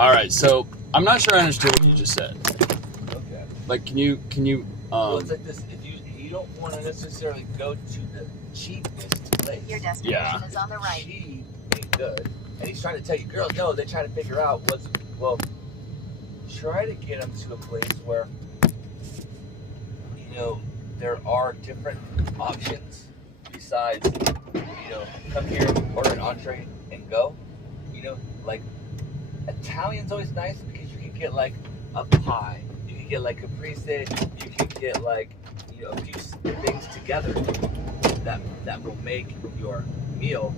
All right, so I'm not sure I understood what you just said. Okay. Like, can you? Well, it's like this. If you don't want to necessarily go to the cheapest place. Your destination is on the right. Cheap ain't good. And he's trying to tell you, girls, no, they try to figure out try to get them to a place where, there are different options besides, come here, order an entree, and go. Like, Italian's always nice because you can get, like, a pie. You can get, like, caprese. You can get, like, a few things together that will make your meal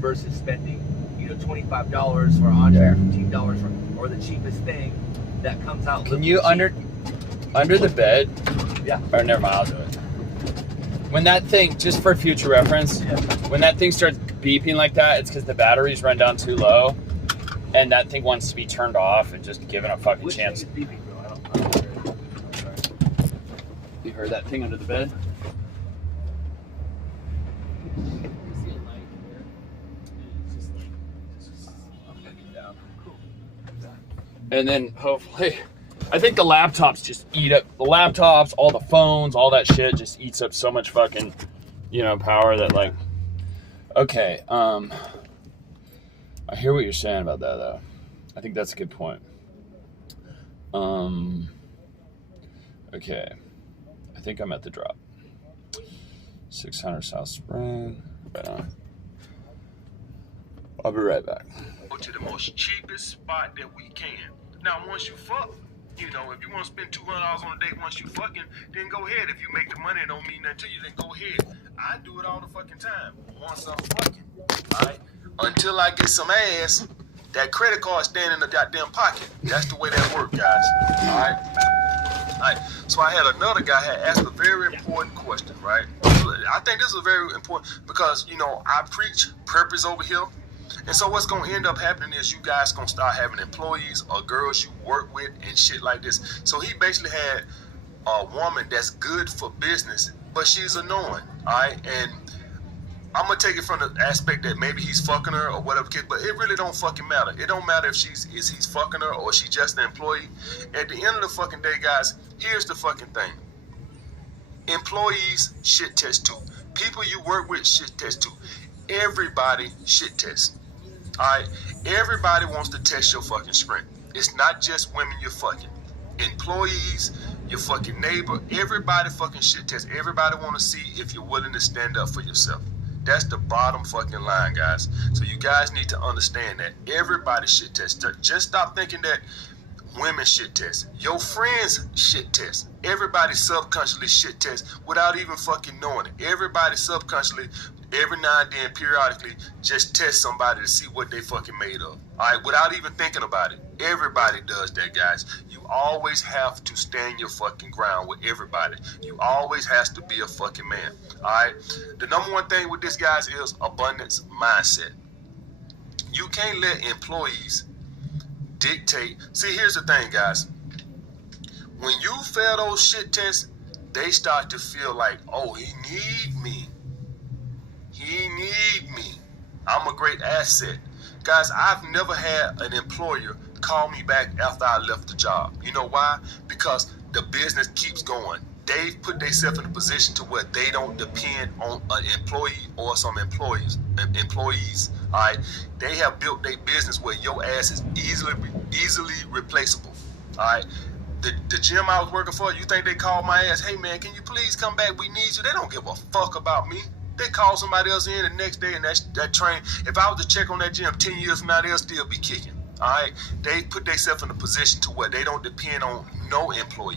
versus spending, $25 for an entree or $15 or the cheapest thing that comes out. Can you under the bed? Yeah. Or never mind, I'll do it. When that thing, just for future reference, when that thing starts beeping like that, it's because the batteries run down too low, and that thing wants to be turned off and just given a fucking chance. Which thing is beeping, bro? I don't hear it. I'm sorry. You heard that thing under the bed? And then hopefully, I think the laptops just eat up, the laptops, all the phones, all that shit just eats up so much fucking, power that like, okay, I hear what you're saying about that though. I think that's a good point. Okay, I think I'm at the drop. 600 South Spring, right on. I'll be right back. Go to the most cheapest spot that we can. Now, once you fuck, if you want to spend $200 on a date once you fucking, then go ahead. If you make the money, it don't mean nothing to you, then go ahead. I do it all the fucking time. Once I'm fucking, all right? Until I get some ass, that credit card staying in the goddamn pocket. That's the way that works, guys. All right? All right. So I had another guy had asked a very important question, right? I think this is very important because, I preach purpose over here. And so what's going to end up happening is you guys going to start having employees or girls you work with and shit like this. So he basically had a woman that's good for business, but she's annoying, all right? And I'm going to take it from the aspect that maybe he's fucking her or whatever, but it really don't fucking matter. It don't matter if he's fucking her or she's just an employee. At the end of the fucking day, guys, here's the fucking thing. Employees shit test too. People you work with shit test too. Everybody shit tests. Alright, everybody wants to test your fucking strength. It's not just women you're fucking. Employees, your fucking neighbor, everybody fucking shit test. Everybody want to see if you're willing to stand up for yourself. That's the bottom fucking line, guys. So you guys need to understand that everybody shit test. Just stop thinking that women shit test. Your friends shit test. Everybody subconsciously shit test without even fucking knowing it. Everybody subconsciously, every now and then, periodically, just test somebody to see what they fucking made of. Alright, without even thinking about it. Everybody does that, guys. You always have to stand your fucking ground with everybody. You always has to be a fucking man. Alright? The number one thing with this, guys, is abundance mindset. You can't let employees dictate. See, here's the thing, guys. When you fail those shit tests, they start to feel like, oh, he need me. He need me. I'm a great asset. Guys, I've never had an employer call me back after I left the job. You know why? Because the business keeps going. They've put themselves in a position to where they don't depend on an employee or some employees. All right, they have built their business where your ass is easily replaceable. All right, the gym I was working for, you think they called my ass? Hey man, can you please come back? We need you. They don't give a fuck about me. They call somebody else in the next day, and that train. If I was to check on that gym 10 years from now, they'll still be kicking. All right, they put themselves in a position to where they don't depend on no employee.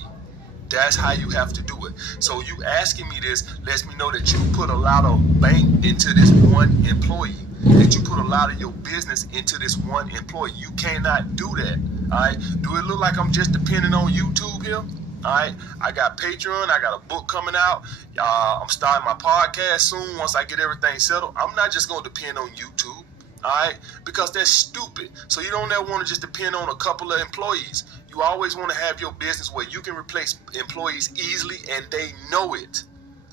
That's how you have to do it. So you asking me this lets me know that you put a lot of bank into this one employee, that you put a lot of your business into this one employee. You cannot do that. All right. Do it look like I'm just depending on YouTube here? All right. I got Patreon. I got a book coming out. I'm starting my podcast soon. Once I get everything settled, I'm not just going to depend on YouTube. All right, because that's stupid. So you don't ever want to just depend on a couple of employees. You always want to have your business where you can replace employees easily and they know it.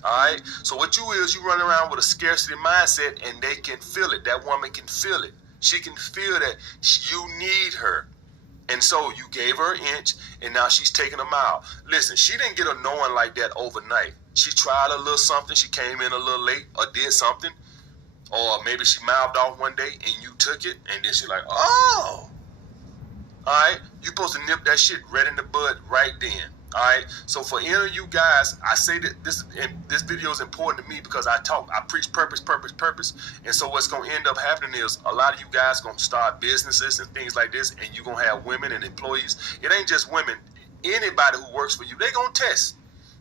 All right, so what you is, you run around with a scarcity mindset and they can feel it. That woman can feel it. She can feel that you need her. And so you gave her an inch, and now she's taking a mile. Listen, she didn't get a knowing like that overnight. She tried a little something. She came in a little late or did something. Or maybe she mouthed off one day and you took it, and then she's like, oh. All right? You're supposed to nip that shit right in the bud right then. All right? So for any of you guys, I say that this video is important to me because I preach purpose. And so what's going to end up happening is a lot of you guys going to start businesses and things like this, and you're going to have women and employees. It ain't just women. Anybody who works for you, they're going to test.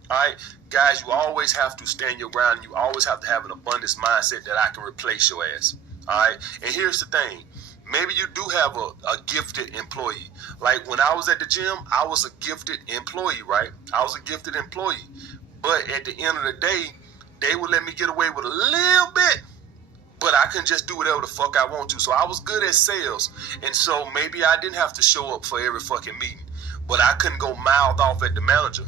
All right? Guys, you always have to stand your ground. You always have to have an abundance mindset that I can replace your ass. All right? And here's the thing. Maybe you do have a gifted employee. Like when I was at the gym, I was a gifted employee, right? I was a gifted employee. But at the end of the day, they would let me get away with a little bit. But I couldn't just do whatever the fuck I want to. So I was good at sales. And so maybe I didn't have to show up for every fucking meeting. But I couldn't go mouth off at the manager.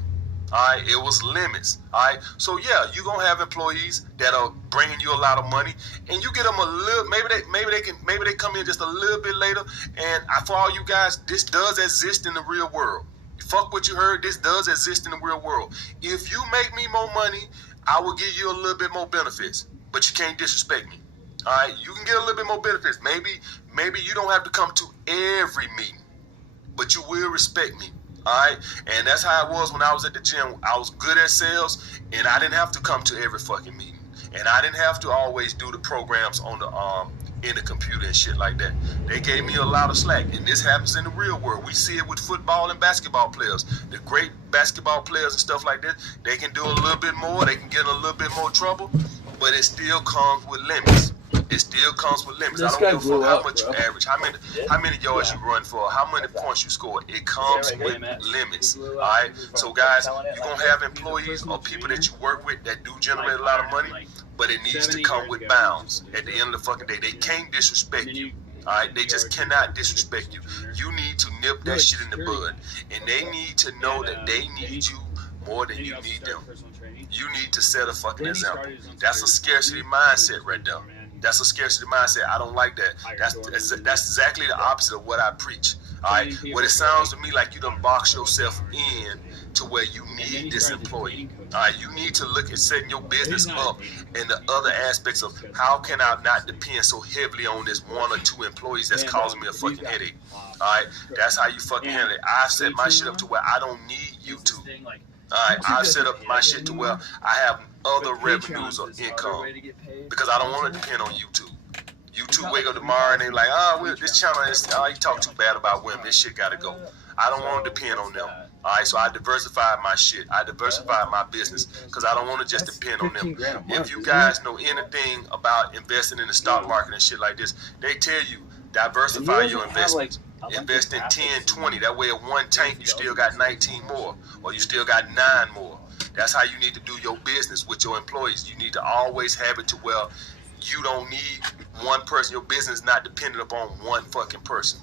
All right, it was limits. All right, so yeah, you're gonna have employees that are bringing you a lot of money, and you get them a little. Maybe they come in just a little bit later. And for all you guys, this does exist in the real world. Fuck what you heard. This does exist in the real world. If you make me more money, I will give you a little bit more benefits, but you can't disrespect me. All right, you can get a little bit more benefits. Maybe you don't have to come to every meeting, but you will respect me. All right, and that's how it was when I was at the gym. I was good at sales, and I didn't have to come to every fucking meeting, and I didn't have to always do the programs on the in the computer and shit like that. They gave me a lot of slack, and this happens in the real world. We see it with football and basketball players. The great basketball players and stuff like that, they can do a little bit more. They can get in a little bit more trouble, but it still comes with limits. It still comes with limits. This I don't give a fuck how up, much bro. you average, how many yards you run for, how many points you score. It comes with limits. All right. So guys, you're gonna have employees or people that you work with that do generate a lot of money, but it needs to come with bounds. At the end of the fucking day, they can't disrespect you. All right, they just cannot disrespect you. You need to nip that shit in the bud, and they need to know that they need you more than you need them. You need to set a fucking example. That's a scarcity mindset right there. That's a scarcity mindset. I don't like that. That's exactly the opposite of what I preach. All right. What it sounds to me like you done box yourself in to where you need this employee. All right. You need to look at setting your business up and the other aspects of how can I not depend so heavily on this one or two employees that's causing me a fucking headache. All right. That's how you fucking handle it. I set my shit up to where I don't need YouTube. All right. I've set up my shit to where I have other revenues or income because I don't want to depend on YouTube. YouTube wake up tomorrow and they like, this channel is, you talk too bad about women. This shit gotta go. I don't want to depend on them. All right, so I diversified my shit. I diversified my business because I don't want to just depend on them. If you guys know anything about investing in the stock market and shit like this, they tell you diversify your investments. Invest in 10, 20. That way, in one tank, you still got 19 more, or you still got 9 more. That's how you need to do your business with your employees. You need to always have it to where you don't need one person. Your business is not dependent upon one fucking person.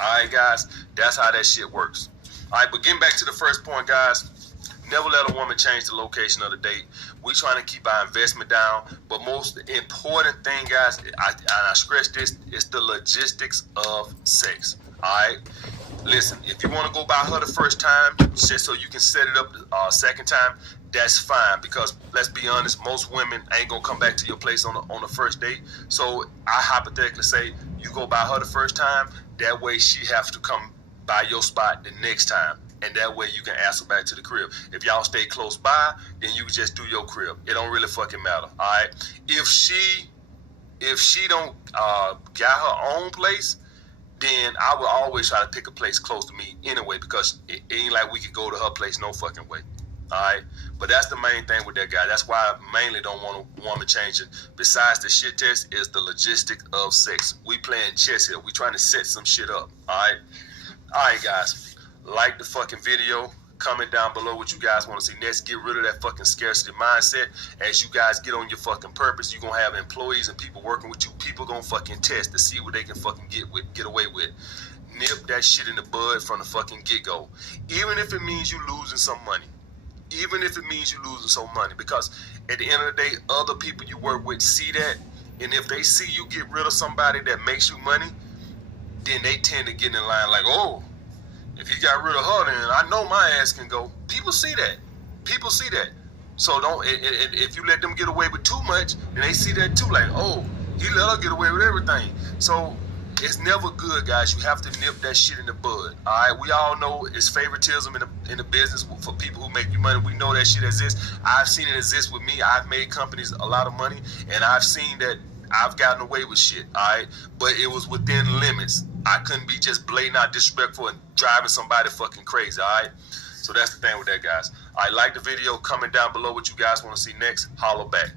All right, guys, that's how that shit works. All right, but getting back to the first point, guys, never let a woman change the location of the date. We trying to keep our investment down, but most important thing, guys, I stress this, is the logistics of sex. All right, listen, if you want to go by her the first time, just so you can set it up the second time, that's fine, because let's be honest, most women ain't gonna come back to your place on the first date. So I hypothetically say you go by her the first time, that way she has to come by your spot the next time, and that way you can ask her back to the crib. If y'all stay close by, then you can just do your crib. It don't really fucking matter. All right, if she don't got her own place, then I would always try to pick a place close to me anyway, because it ain't like we could go to her place no fucking way. All right, but that's the main thing with that guy. That's why I mainly don't want a woman changing. Besides the shit test, is the logistic of sex. We playing chess here. We trying to set some shit up. All right, guys. Like the fucking video. Comment down below what you guys want to see next. Get rid of that fucking scarcity mindset. As you guys get on your fucking purpose, you're gonna have employees and people working with you. People gonna fucking test to see what they can fucking get away with. Nip that shit in the bud from the fucking get-go. Even if it means you losing some money. Even if it means you losing some money, because at the end of the day, other people you work with see that, and if they see you get rid of somebody that makes you money, then they tend to get in line like, oh, if he got rid of her, then I know my ass can go. People see that. People see that. So don't. If you let them get away with too much, then they see that too. Like, oh, he let her get away with everything. So it's never good, guys. You have to nip that shit in the bud. All right. We all know it's favoritism in the business for people who make you money. We know that shit exists. I've seen it exist with me. I've made companies a lot of money, and I've seen that I've gotten away with shit. All right, but it was within limits. I couldn't be just blatant out disrespectful and driving somebody fucking crazy. All right. So that's the thing with that, guys. All right, like the video, comment down below what you guys want to see next. Holler back.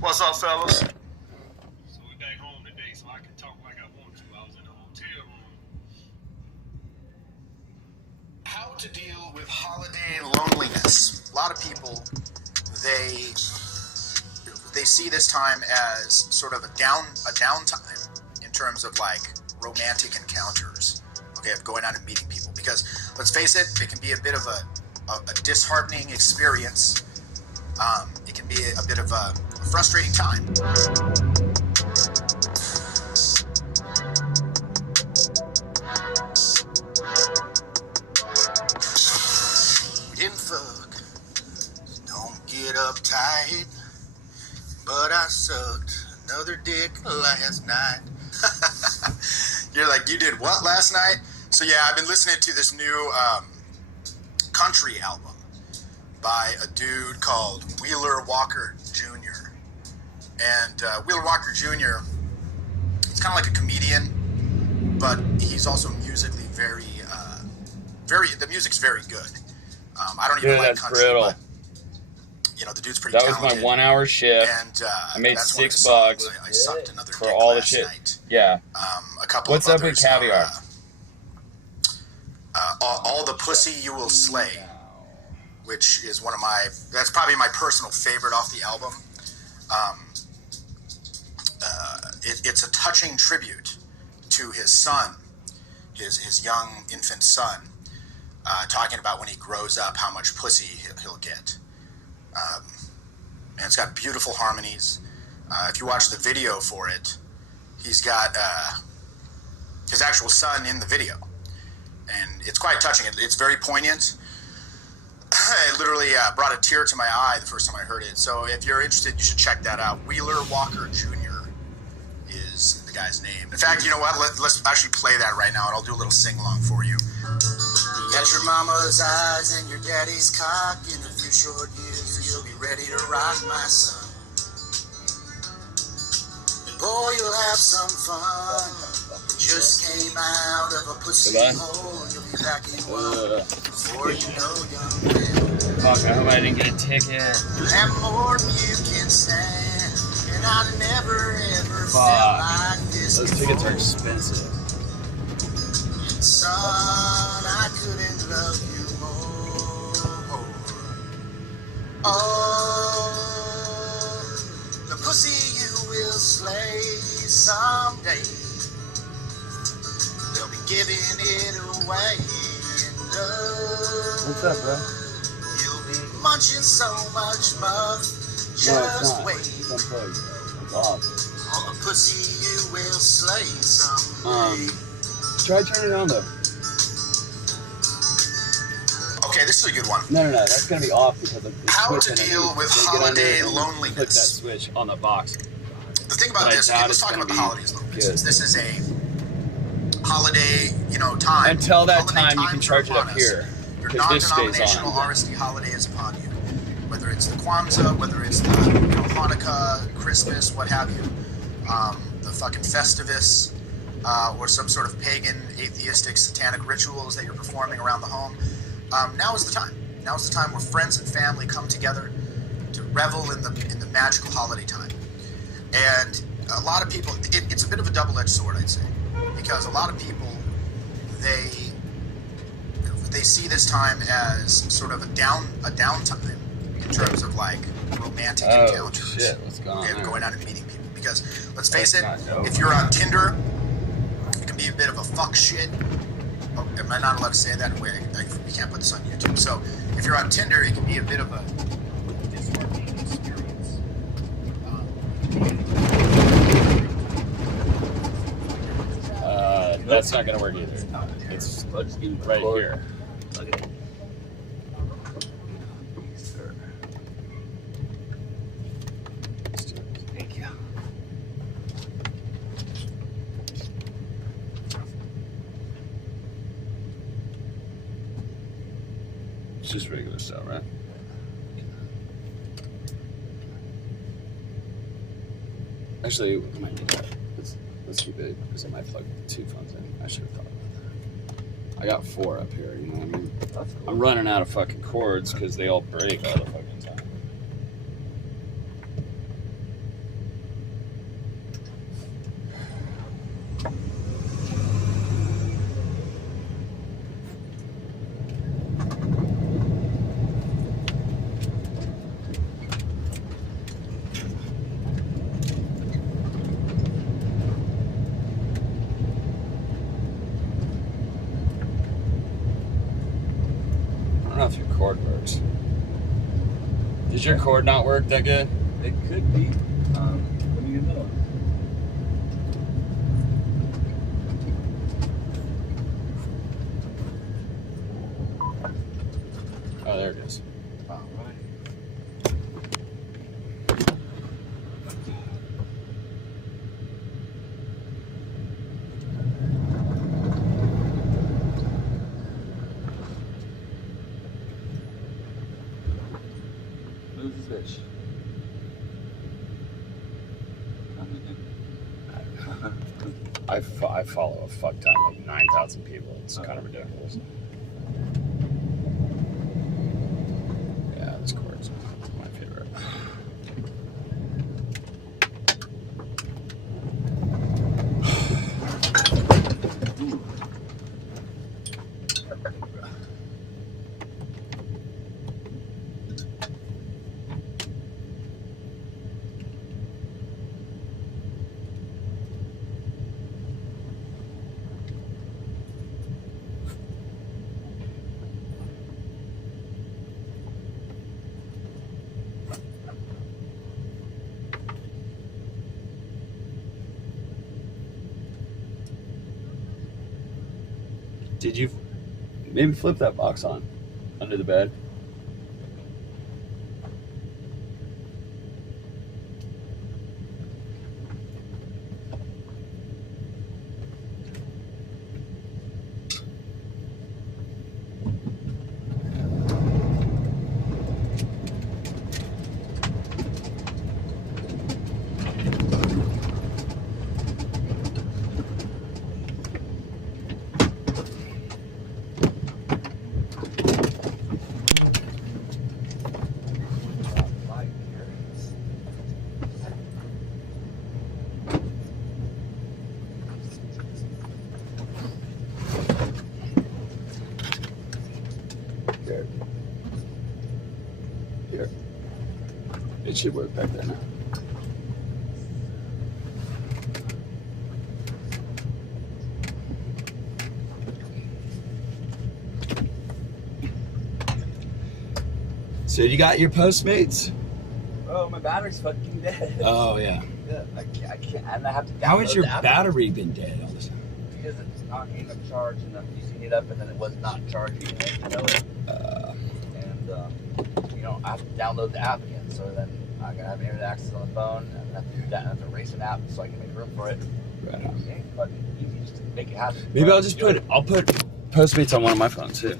What's up, fellas? So we back home today, so I can talk like I want to. I was in a hotel room. How to deal with holiday loneliness. A lot of people, they see this time as sort of a downtime in terms of like romantic encounters. Okay, of going out and meeting people. Because let's face it, it can be a bit of a disheartening experience. It can be a bit of a frustrating time. Didn't fuck, don't get uptight, but I sucked another dick last night. You're like, you did what last night? So yeah, I've been listening to this new country album by a dude called Wheeler Walker Jr. And Wheeler Walker Jr., he's kind of like a comedian, but he's also musically very, the music's very good. I don't even like country, brutal. but, you know, the dude's pretty That was talented. my 1 hour shift. And I made that's one of his $6 songs. I sucked another for dick all the last shit. night. Yeah. A couple What's of up with others Caviar? are, all the Pussy You Will Slay, which is one of my, that's probably my personal favorite off the album. It's a touching tribute to his son, his young infant son, talking about when he grows up how much pussy he'll get. And it's got beautiful harmonies. If you watch the video for it, he's got his actual son in the video. And it's quite touching. It's very poignant. It literally brought a tear to my eye the first time I heard it. So if you're interested, you should check that out. Wheeler Walker Jr. is the guy's name. In fact, you know what? Let's actually play that right now, and I'll do a little sing-along for you. You got your mama's eyes and your daddy's cock. In a few short years, you'll be ready to rock, my son. And boy, you'll have some fun. Just came out of a pussy hole. You'll be back in one before you know young man. Fuck, I hope I didn't get a ticket. You have more than you can stand, and I never ever Fuck. felt like this Those before. tickets are expensive. Son, I couldn't love you more. Oh, the pussy you will slay someday. They'll be giving it away in love. What's up, bro? You'll be munching so much muff. Just wait. It's unplugged. It's off. All the pussy you will slay someday. Try turning it on, though. Okay, this is a good one. No, that's gonna be off because of the How switch to in it. deal with You get under holiday it and click that loneliness. switch on the box. The thing about But I this, doubt let's it's talk gonna about the be holidays a little bit. good. Since this is a holiday, time. Until that holiday time, you can times charge are it up upon us. here. Your Because this stays non-denominational on. RSD holiday is upon you. Whether it's the Kwanzaa, whether it's the Hanukkah, Christmas, what have you, the fucking Festivus, or some sort of pagan, atheistic, satanic rituals that you're performing around the home. Now is the time. Now is the time where friends and family come together to revel in the magical holiday time. And a lot of people, it's a bit of a double-edged sword, I'd say, because a lot of people, they see this time as sort of a downtime in terms of like romantic Oh, encounters. shit. What's going on And there? going out and meeting people. Because let's face it, That's not dope. if you're on Tinder, can be a bit of a fuck shit. Oh, am I not allowed to say that? Wait, we can't put this on YouTube. So if you're on Tinder, it can be a bit of a disheartening experience. That's not gonna work either. It's right here. Okay. Thank you. It's just regular style, right? Actually, we might need that. Let's keep it because I might plug 2 phones in. I should have thought about that. I got 4 up here, you know what I mean? That's cool. I'm running out of fucking cords because they all break all the fucking time. I don't know if your cord works. Does your cord not work that good? It could be. Let me get another one. Oh, there it is. All right. Move this bitch. I follow a fuck ton, like 9,000 people. It's kind of ridiculous. Yeah, this cord's my favorite. Did you maybe flip that box on under the bed? Here. Here. It should work back there now. So you got your Postmates? Oh, my battery's fucking dead. Oh yeah. Yeah, I can't. And I have to download How has your the app battery been dead all this time? because it's not getting up charged and I'm using it up and then it was not charging. And, you know, I have to download the app again. So then I gotta have internet access on the phone and I have to do that and I have to erase an app so I can make room for it. Right on. It ain't fucking easy just to make it happen. Maybe I'll put Postmates on one of my phones too.